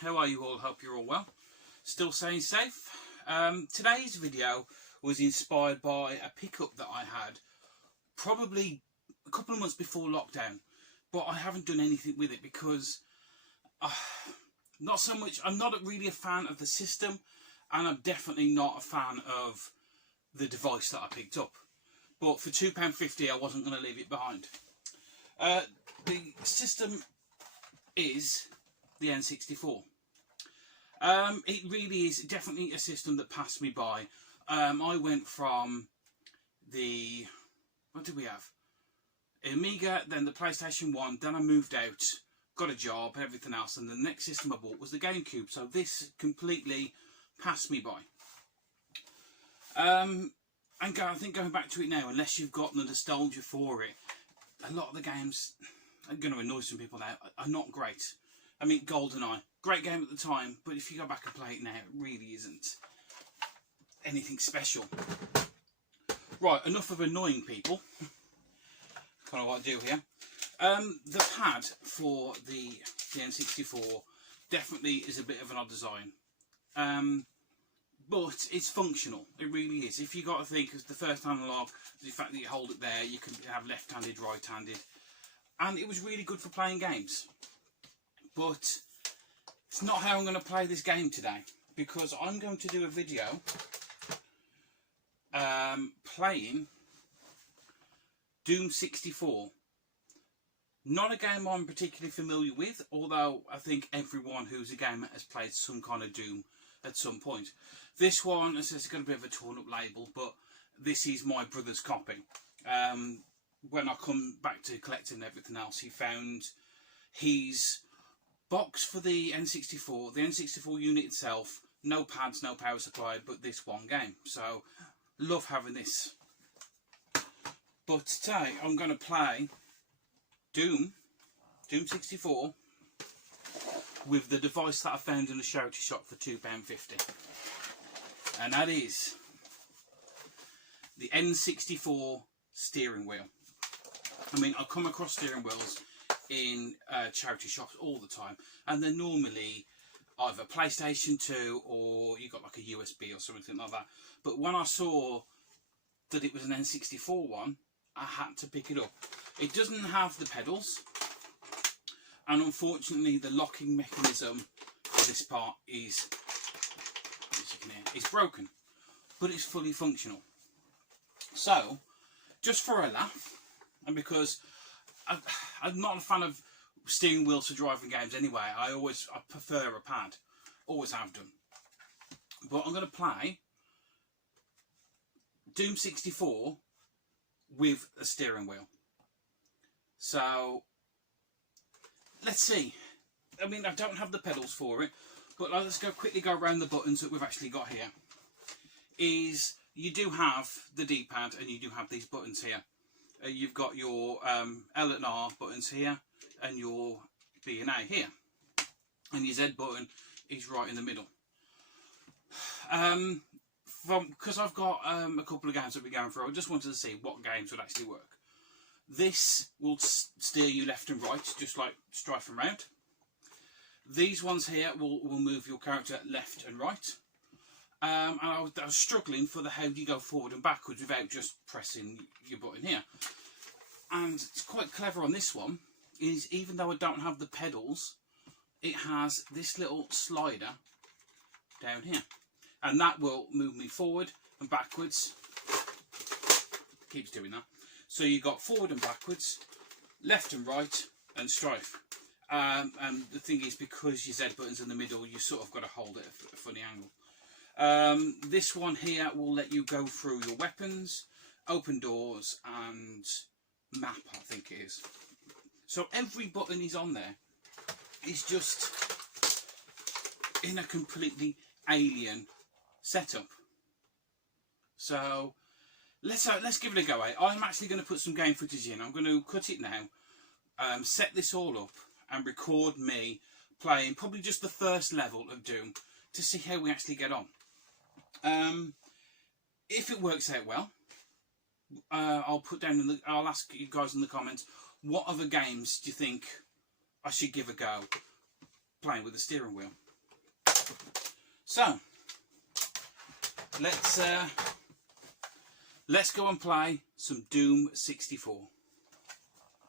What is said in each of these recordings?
How are you all? Hope you're all well. Still staying safe. Today's video was inspired by a pickup that I had probably a couple of months before lockdown, but I haven't done anything with it because not so much. I'm not really a fan of the system, and I'm definitely not a fan of the device that I picked up. But for £2.50 I wasn't going to leave it behind. The system is the N64. It really is definitely a system that passed me by. I went from the, what did we have? Amiga, then the PlayStation 1, then I moved out, got a job, everything else, and the next system I bought was the GameCube. So this completely passed me by. And I think going back to it now, unless you've got the nostalgia for it, a lot of the games, I'm going to annoy some people now, are not great. I mean, GoldenEye, great game at the time, but if you go back and play it now, it really isn't anything special. Right, enough of annoying people. Kind of what I do here. The pad for the N64 definitely is a bit of an odd design. But it's functional, it really is. If you got to think of the first analog, the fact that you hold it there, you can have left-handed, right-handed. And it was really good for playing games. But it's not how I'm going to play this game today, because I'm going to do a video playing Doom 64. Not a game I'm particularly familiar with, although I think everyone who's a gamer has played some kind of Doom at some point. This one has got a bit of a torn up label, but this is my brother's copy. When I come back to collecting everything else, he found his box for the N64, the N64 unit itself, no pads, no power supply, but this one game. So, love having this. But today, I'm going to play Doom 64, with the device that I found in the charity shop for £2.50. And that is the N64 steering wheel. I mean, I come across steering wheels in charity shops all the time, and they're normally either PlayStation 2 or you got like a USB or something like that. But when I saw that it was an N64 one, I had to pick it up. It doesn't have the pedals, and unfortunately the locking mechanism for this part is, as you can hear, is broken, but it's fully functional. So, just for a laugh, and because I'm not a fan of steering wheels for driving games anyway, I prefer a pad, always have done. But I'm going to play Doom 64 with a steering wheel. So, let's see. I mean, I don't have the pedals for it, but let's quickly go around the buttons that we've actually got here. You do have the D-pad and you do have these buttons here. You've got your L and R buttons here and your B and A here. And your Z button is right in the middle. Because I've got a couple of games that we're going through, I just wanted to see what games would actually work. This will steer you left and right, just like Strife and Round. These ones here will move your character left and right. And I was struggling for how do you go forward and backwards without just pressing your button here. And it's quite clever on this one, is even though I don't have the pedals, it has this little slider down here. And that will move me forward and backwards. Keeps doing that. So you've got forward and backwards, left and right, and Strife. And the thing is, because your Z button's in the middle, you sort of got to hold it at a funny angle. This one here will let you go through your weapons, open doors, and map, I think it is. So every button is on there. It's just in a completely alien setup. So let's give it a go. I'm actually going to put some game footage in. I'm going to cut it now, set this all up, and record me playing probably just the first level of Doom to see how we actually get on. If it works out well, I'll put down I'll ask you guys in the comments, what other games do you think I should give a go playing with the steering wheel? So let's go and play some Doom 64.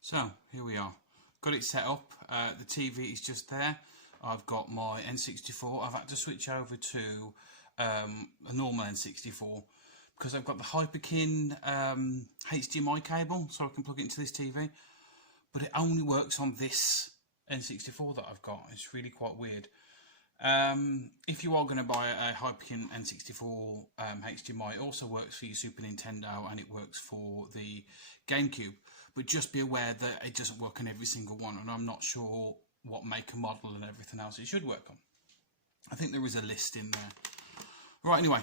So here we are. Got it set up. The TV is just there. I've got my N64. I've had to switch over to a normal N64 because I've got the Hyperkin HDMI cable, so I can plug it into this TV. But it only works on this N64 that I've got. It's really quite weird. If you are going to buy a Hyperkin N64 HDMI, it also works for your Super Nintendo and it works for the GameCube. But just be aware that it doesn't work on every single one, and I'm not sure what make and model and everything else it should work on. I think there is a list in there. Right, anyway,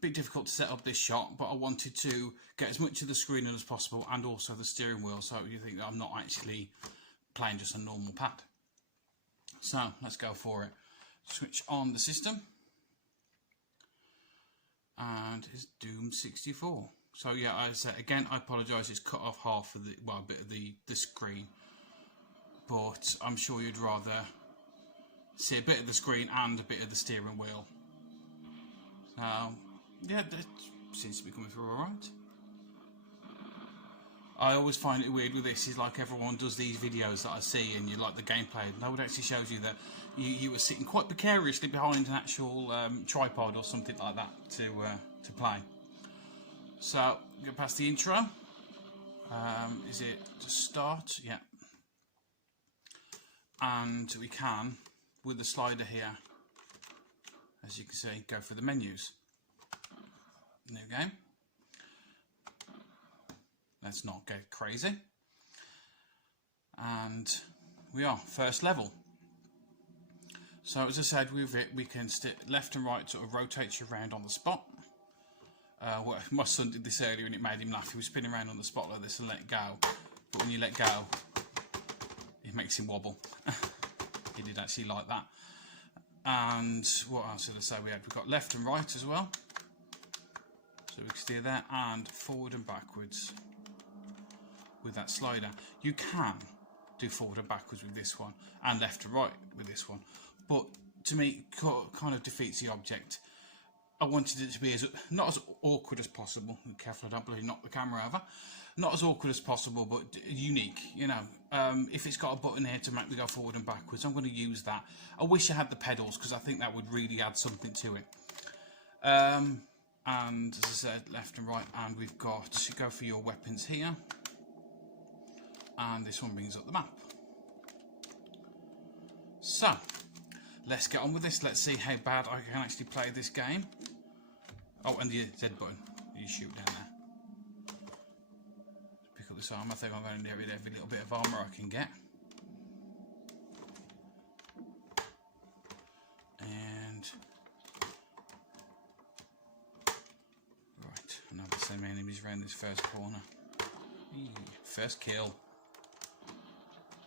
bit difficult to set up this shot, but I wanted to get as much of the screen as possible and also the steering wheel, so you think that I'm not actually playing just a normal pad. So let's go for it. Switch on the system, and it's Doom 64. So yeah, I said again, I apologise. It's cut off half of a bit of the screen, but I'm sure you'd rather see a bit of the screen and a bit of the steering wheel. So yeah, that seems to be coming through all right. I always find it weird with this, is like everyone does these videos that I see and you like the gameplay, and no one actually shows you that you were sitting quite precariously behind an actual tripod or something like that to play. So, go past the intro. Is it to start? Yeah. And we can, with the slider here, as you can see, go for the menus. New game. Let's not get crazy. And we are first level. So as I said, with it we can stick left and right, sort of rotate you around on the spot. Well, my son did this earlier and it made him laugh. He was spinning around on the spot like this and let go. But when you let go, it makes him wobble. He did actually like that. And what else did I say we had? We've got left and right as well. So we can steer there, and forward and backwards with that slider. You can do forward and backwards with this one, and left and right with this one. But to me, it kind of defeats the object. I wanted it to be not as awkward as possible. Be careful I don't bloody knock the camera over. Not as awkward as possible, but unique. You know, if it's got a button here to make me go forward and backwards, I'm going to use that. I wish I had the pedals because I think that would really add something to it. And as I said, left and right, and we've got to go for your weapons here. And this one brings up the map. So let's get on with this. Let's see how bad I can actually play this game. Oh, and the Z button. You shoot down there. Pick up this armor. I think I'm going to need every little bit of armor I can get. And right, another same enemies around this first corner. First kill.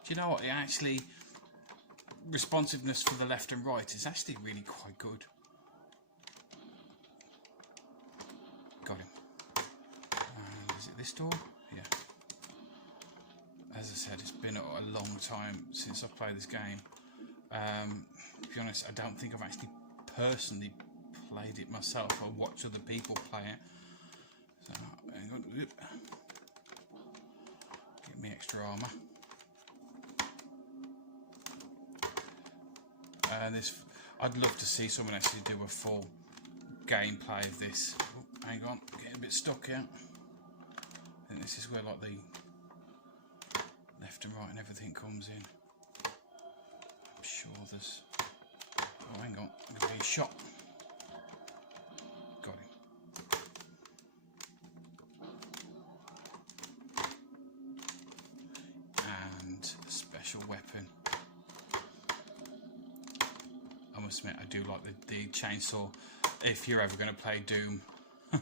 Do you know what? It actually, responsiveness for the left and right is actually really quite good. Got him. And is it this door? Yeah. As I said, it's been a long time since I've played this game. To be honest, I don't think I've actually personally played it myself. I watch other people play it. So, get me extra armour. I'd love to see someone actually do a full gameplay of this. Oh, hang on, getting a bit stuck here. I think this is where like the left and right and everything comes in. I'm sure there's. Oh, hang on, I'm gonna be shot. Got him. And a special weapon. I must admit, I do like the chainsaw. If you're ever going to play Doom. Do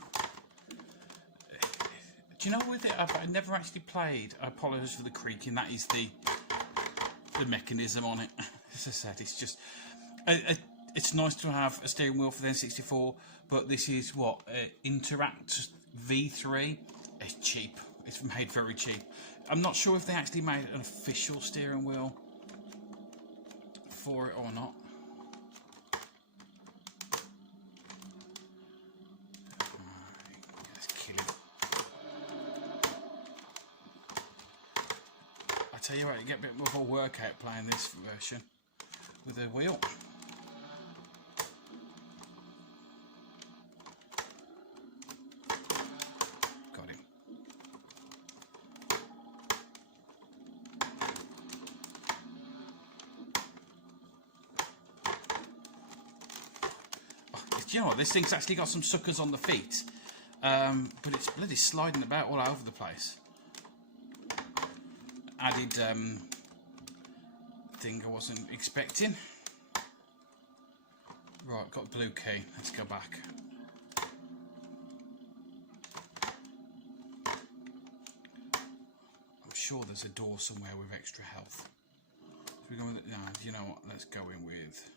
you know with it, I've never actually played, I apologise for the creaking, that is the mechanism on it. As I said, it's just, it's nice to have a steering wheel for the N64, but this is what, Interact V3. It's cheap, it's made very cheap. I'm not sure if they actually made an official steering wheel for it or not. tell you what, you get a bit more of a workout playing this version with a wheel. Got him. Oh, do you know what? This thing's actually got some suckers on the feet, but it's bloody sliding about all over the place. Added thing I wasn't expecting. Right, got blue key. Let's go back. I'm sure there's a door somewhere with extra health. So we go with it now. You know what? Let's go in with.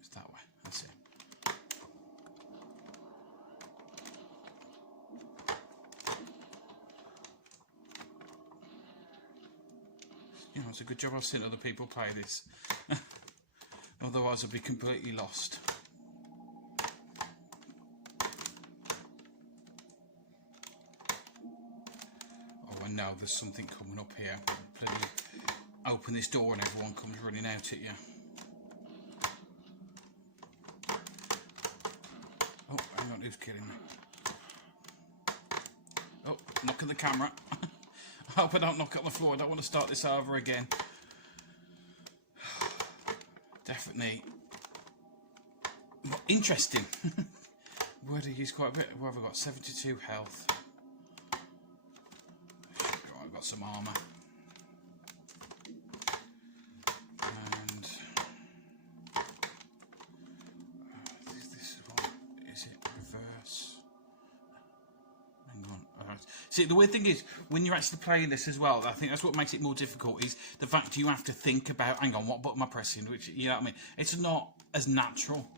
It's that way. That's it. You know, it's a good job I've seen other people play this. Otherwise I'd be completely lost. Oh, I know there's something coming up here. Bloody open this door and everyone comes running out at you. Oh, hang on, who's killing me? Oh, knocking the camera. I hope I don't knock on the floor. I don't want to start this over again. Definitely interesting. Word I use quite a bit. What have I got? 72 health. I've got some armour. And this one, is it reverse? Hang on. Alright. See, the weird thing is, when you're actually playing this as well, I think that's what makes it more difficult, is the fact you have to think about, hang on, what button am I pressing? Which, you know what I mean? It's not as natural.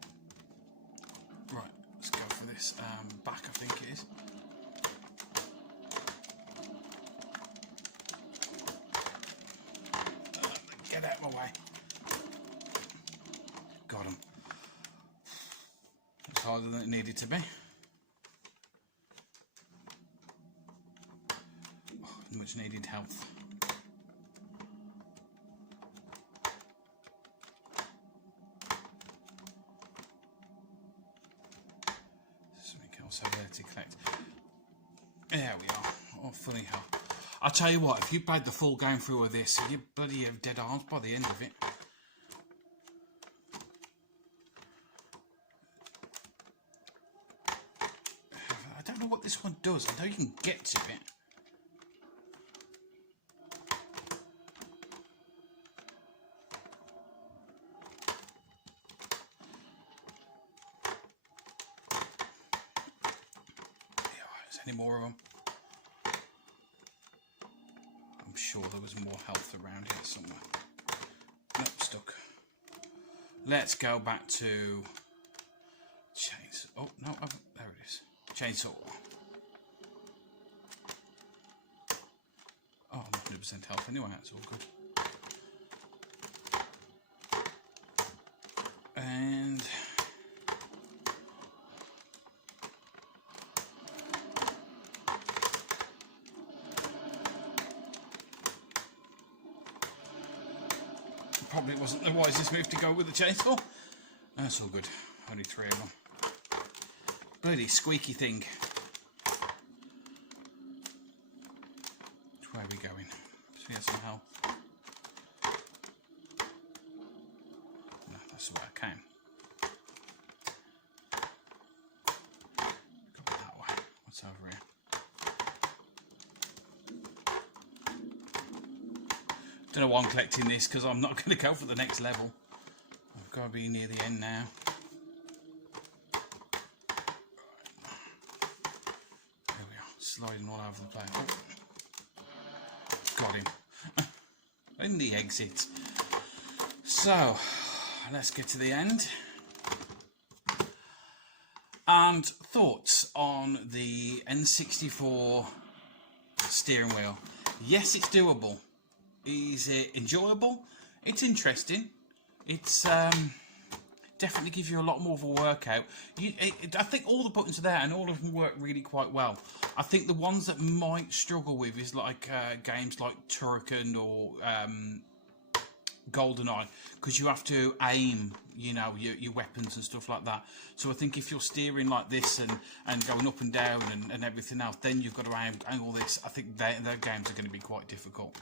Right, let's go for this. Back, I think it is. Get out of my way. Got him. It's harder than it needed to be. Much needed health. Something else over there to collect. There we are. Oh, funny hell. I'll tell you what, if you played the full game through with this, you bloody have dead arms by the end of it. I don't know what this one does. I know you can get to it. Any more of them? I'm sure there was more health around here somewhere. Nope, stuck. Let's go back to chainsaw. Oh no, there it is. Chainsaw. Oh, I'm 100% health anyway. That's all good. And probably wasn't the wisest move to go with the chainsaw. That's all good. Only 3 of them. Bloody squeaky thing. Which way are we going? So we get some help. No, that's the way I came. Go that way. What's over here? Don't know why I'm collecting this, because I'm not going to go for the next level. I've got to be near the end now. There we are, sliding all over the place. Oh. Got him. In the exit. So, let's get to the end. And thoughts on the N64 steering wheel. Yes, it's doable. Is it enjoyable? It's interesting. It's definitely give you a lot more of a workout. I think all the buttons are there, and all of them work really quite well. I think the ones that might struggle with is like games like Turrican or GoldenEye, because you have to aim, you know, your weapons and stuff like that. So I think if you're steering like this and going up and down and everything else, then you've got to aim all this. I think their games are going to be quite difficult.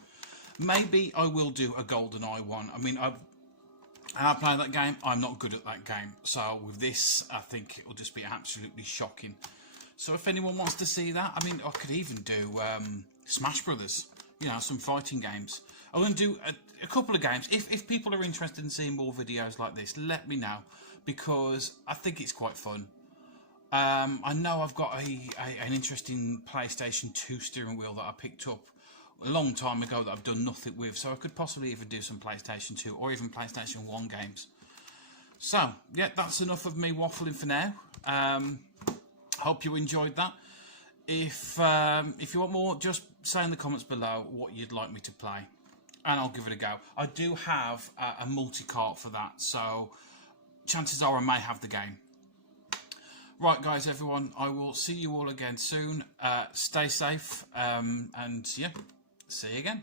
Maybe I will do a GoldenEye one. I mean, I played that game. I'm not good at that game. So with this, I think it will just be absolutely shocking. So if anyone wants to see that, I mean, I could even do Smash Brothers. You know, some fighting games. I'm going to do a couple of games. If people are interested in seeing more videos like this, let me know, because I think it's quite fun. I know I've got an interesting PlayStation 2 steering wheel that I picked up a long time ago that I've done nothing with, so I could possibly even do some PlayStation 2 or even PlayStation 1 games. So, yeah, that's enough of me waffling for now. Hope you enjoyed that. If you want more, just say in the comments below what you'd like me to play, and I'll give it a go. I do have a multi-cart for that, so chances are I may have the game. Right, guys, everyone, I will see you all again soon. Stay safe, and yeah, see you again.